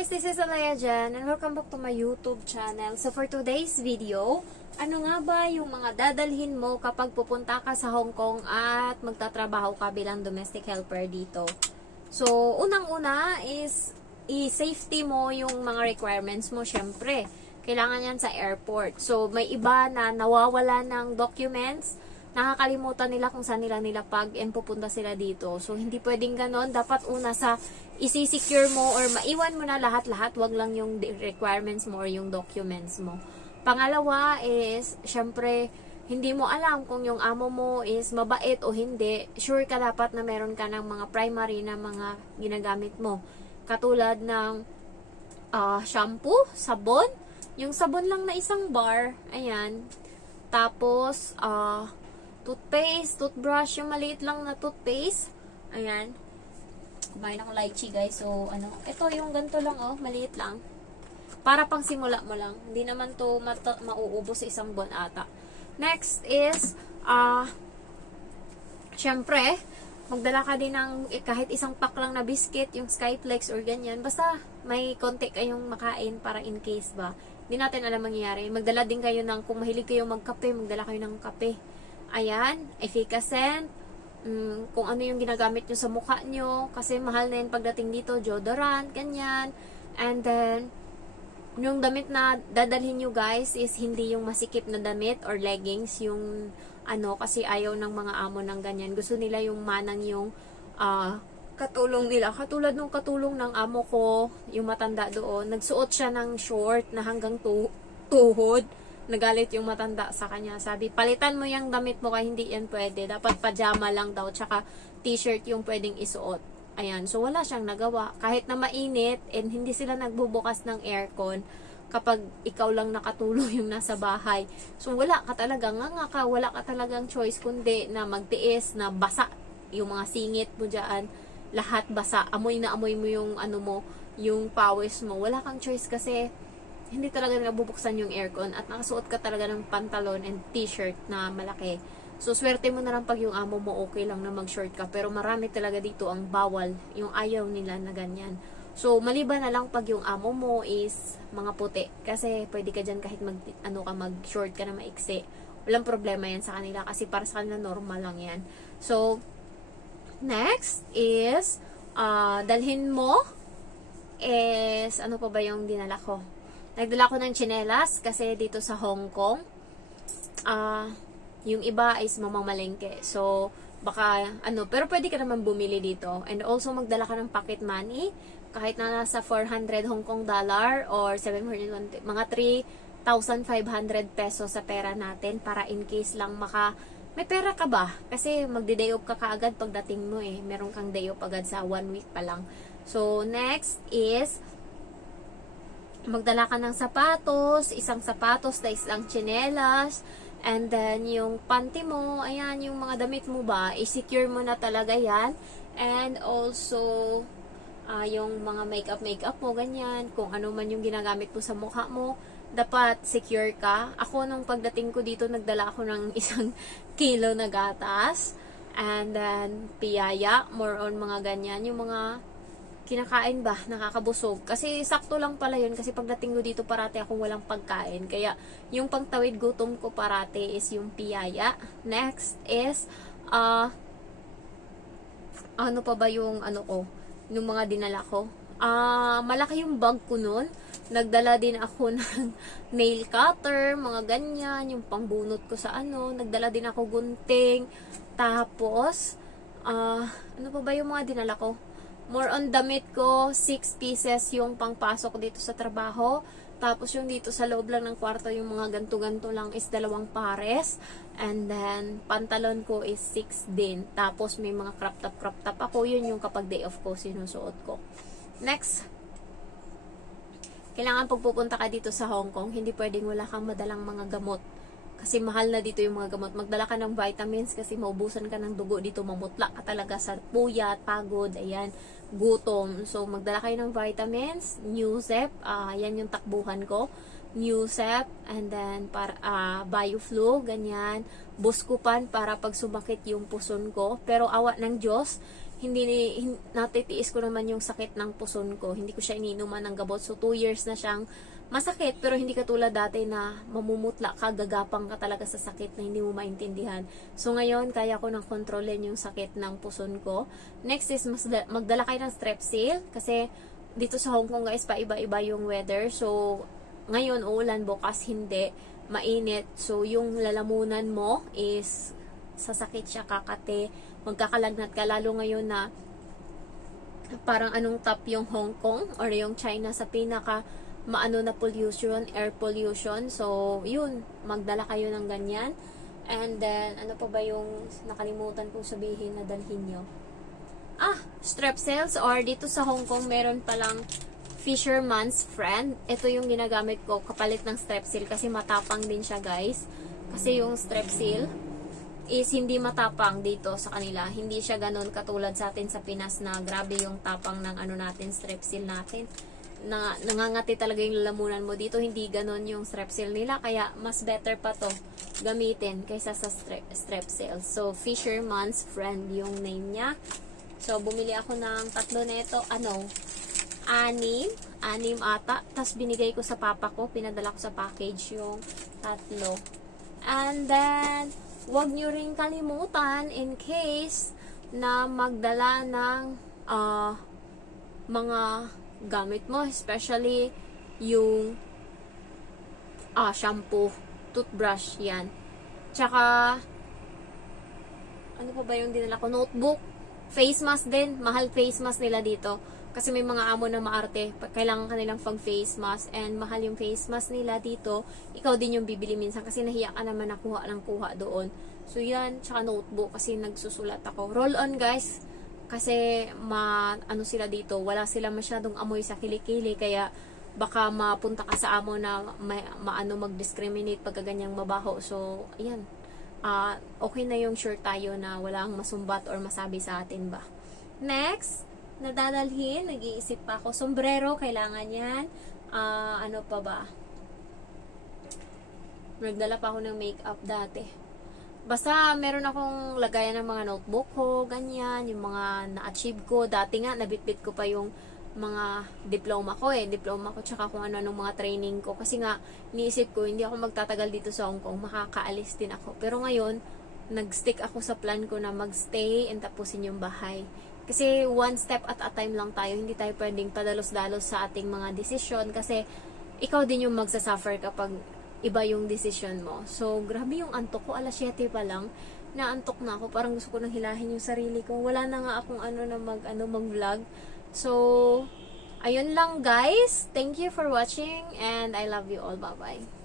guys, this is Alaya Jan and welcome back to my YouTube channel. So for today's video, ano nga ba yung mga dadalhin mo kapag pupunta ka sa Hong Kong at magtatrabaho ka bilang domestic helper dito? So unang-una is i-safety mo yung mga requirements mo, syempre. Kailangan yan sa airport. So may iba na nawawala ng documents, nakakalimutan nila kung saan nila nilapag and pupunta sila dito. So hindi pwedeng ganon. Dapat una sa isi-secure mo or maiwan mo na lahat-lahat, wag lang yung requirements mo or yung documents mo. Pangalawa is, syempre, hindi mo alam kung yung amo mo is mabait o hindi. Sure ka dapat na meron ka ng mga primary na mga ginagamit mo. Katulad ng shampoo, sabon, yung sabon lang na isang bar, ayan. Tapos, toothpaste, toothbrush, yung maliit lang na toothpaste, ayan. Kumain akong lychee guys. So, ito yung ganito lang maliit lang. Para pang simula mo lang. Hindi naman to mauubos sa isang buwan ata. Next is, syempre, magdala ka din ng kahit isang pack lang na biscuit, yung Skyflex or ganyan. Basta may konti kayong makain para in case ba. Hindi natin alam mangyayari. Magdala din kayo ng, kung mahilig kayo magkape, magdala kayo ng kape. Ayan, efficacent. Kung ano yung ginagamit nyo sa mukha nyo, kasi mahal na yun pagdating dito, deodorant, ganyan. And then, yung damit na dadalhin nyo guys is hindi yung masikip na damit or leggings, yung kasi ayaw ng mga amo ng ganyan. Gusto nila yung manang yung katulong nila. Katulad nung katulong ng amo ko, yung matanda doon, nagsuot siya ng short na hanggang tuhod. Nagalit yung matanda sa kanya. Sabi, palitan mo yung damit mo kaya hindi yan pwede. Dapat pajama lang daw, tsaka t-shirt yung pwedeng isuot. Ayan, so wala siyang nagawa. Kahit na mainit, and hindi sila nagbubukas ng aircon kapag ikaw lang nakatulong yung nasa bahay. So wala ka talaga, wala ka talagang choice kundi na magtiis, na basa yung mga singit mo dyan. Lahat basa. Amoy na amoy mo yung yung pawis mo. Wala kang choice kasi hindi talaga nabubuksan yung aircon at nakasuot ka talaga ng pantalon and t-shirt na malaki. So, swerte mo na lang pag yung amo mo okay lang na mag-short ka. Pero marami talaga dito ang bawal, yung ayaw nila na ganyan. So, maliban na lang pag yung amo mo is mga puti. Kasi pwede ka dyan kahit mag-short ka na maiksi. Walang problema yan sa kanila kasi para sa kanila normal lang yan. So, next is, dalhin mo is, ano pa ba yung dinala ko? Nagdala ko ng tsinelas kasi dito sa Hong Kong, yung iba is mamamalengke. So, baka, pero pwede ka naman bumili dito. And also, magdala ka ng pocket money, kahit na nasa 400 Hong Kong dollar or 720, mga 3,500 pesos sa pera natin para in case lang may pera ka ba? Kasi magdi-day off ka kaagad pagdating mo Meron kang day off agad sa 1 week pa lang. So, next is, magdala ka ng sapatos, isang sapatos na isang tsinelas, and then yung panty mo, ayan, yung mga damit mo ba, i-secure mo na talaga yan, and also, yung mga makeup mo, ganyan, kung ano man yung ginagamit mo sa mukha mo, dapat secure ka. Ako, nung pagdating ko dito, nagdala ako ng 1 kilo na gatas, and then, piyaya, more on mga ganyan, yung mga kinakain ba, nakakabusog. Kasi sakto lang pala yun, kasi pagdating ko dito parati akong walang pagkain. Kaya yung pangtawid gutom ko parati is yung piyaya. Next is, ano pa ba yung yung mga dinala ko? Malaki yung bag ko nun. Nagdala din ako ng nail cutter, mga ganyan, yung pangbunot ko sa Nagdala din ako gunting. Tapos, ano pa ba yung mga dinala ko? More on damit ko, 6 pieces yung pangpasok dito sa trabaho. Tapos yung dito sa loob lang ng kwarto, yung mga ganto-ganto lang is 2 pares. And then, pantalon ko is 6 din. Tapos may mga crop top ako. Yun yung kapag day off ko, sinusuot ko. Next, kailangan pag pupunta ka dito sa Hong Kong, hindi pwedeng wala kang madalang mga gamot. Kasi mahal na dito yung mga gamot. Magdala ka ng vitamins kasi maubusan ka ng dugo dito. Mamutla ka talaga sa puyat, pagod, ayan, gutom. So, magdala kayo ng vitamins, Newsep, yan yung takbuhan ko. Newsep, and then Bioflu, ganyan. Buskupan para pag sumakit yung puson ko. Pero awa ng Diyos, natitiis ko naman yung sakit ng puson ko. Hindi ko siya iniinuman ng gamot. So, 2 years na siyang masakit, pero hindi katulad dati na mamumutla ka, gagapang ka talaga sa sakit na hindi mo maintindihan. So, ngayon, kaya ko nang kontrolin yung sakit ng puson ko. Next is, magdala kayo ng Strepsil, kasi dito sa Hong Kong, guys, paiba-iba yung weather. So, ngayon, uulan, bukas, hindi, mainit. So, yung lalamunan mo is, sasakit siya, kakate, magkakalagnat ka, lalo ngayon na parang anong top yung Hong Kong or yung China sa pinaka maano na pollution, air pollution. So, yun, magdala kayo ng ganyan. And then, ano pa ba yung nakalimutan kong sabihin na dalhin nyo? Strepsils, or dito sa Hong Kong, meron palang Fisherman's Friend. Ito yung ginagamit ko kapalit ng Strepsil kasi matapang din siya, guys. Kasi yung Strepsil is hindi matapang dito sa kanila. Hindi siya ganun katulad sa atin sa Pinas na grabe yung tapang ng ano natin, Strepsil natin. Nangangati talaga yung lalamunan mo. Dito hindi ganun yung Strepsil nila, kaya mas better pa to gamitin kaysa sa Strepsil. So, Fisherman's Friend yung name niya. So, bumili ako ng 3 nito. 6 ata. Tapos binigay ko sa papa ko. Pinadala ko sa package yung 3. And then, huwag nyo rin kalimutan in case na magdala ng mga gamit mo, especially yung shampoo, toothbrush, yan. Tsaka, ano pa ba yung dinala ko? Notebook, face mask din. Mahal face mask nila dito. Kasi may mga amo na maarte, kailangan kanilang pag face mask, and mahal yung face mask nila dito. Ikaw din yung bibili minsan kasi nahiya ka naman na kuha ng kuha doon. So yan, tsaka notebook kasi nagsusulat ako. Roll on, guys, kasi ano sila dito, wala sila masyadong amoy sa kilikili, kaya baka mapunta ka sa amo na mag-discriminate pagka ganyang mabaho. So ayan, okay na yung sure tayo na walang masumbat or masabi sa atin ba. Next, nadadalhin, nag-iisip pa ako. Sombrero, kailangan yan. Ano pa ba? Nagdala pa ako ng makeup dati. Basta, meron akong lagayan ng mga notebook ko, ganyan, yung mga na-achieve ko. Dati nga, nabitbit ko pa yung mga diploma ko Diploma ko, tsaka kung ano mga training ko. Kasi nga, niisip ko, hindi ako magtatagal dito sa Hong Kong. Makakaalis din ako. Pero ngayon, nag-stick ako sa plan ko na mag-stay and tapusin yung bahay. Kasi one step at a time lang tayo. Hindi tayo pwedeng padalos-dalos sa ating mga desisyon. Kasi ikaw din yung magsasuffer kapag iba yung decision mo. So, grabe yung antok ko. 7:00 pa lang. Naantok na ako. Parang gusto ko nang hilahin yung sarili ko. Wala na nga akong mag-vlog. So, ayun lang, guys. Thank you for watching and I love you all. Bye-bye.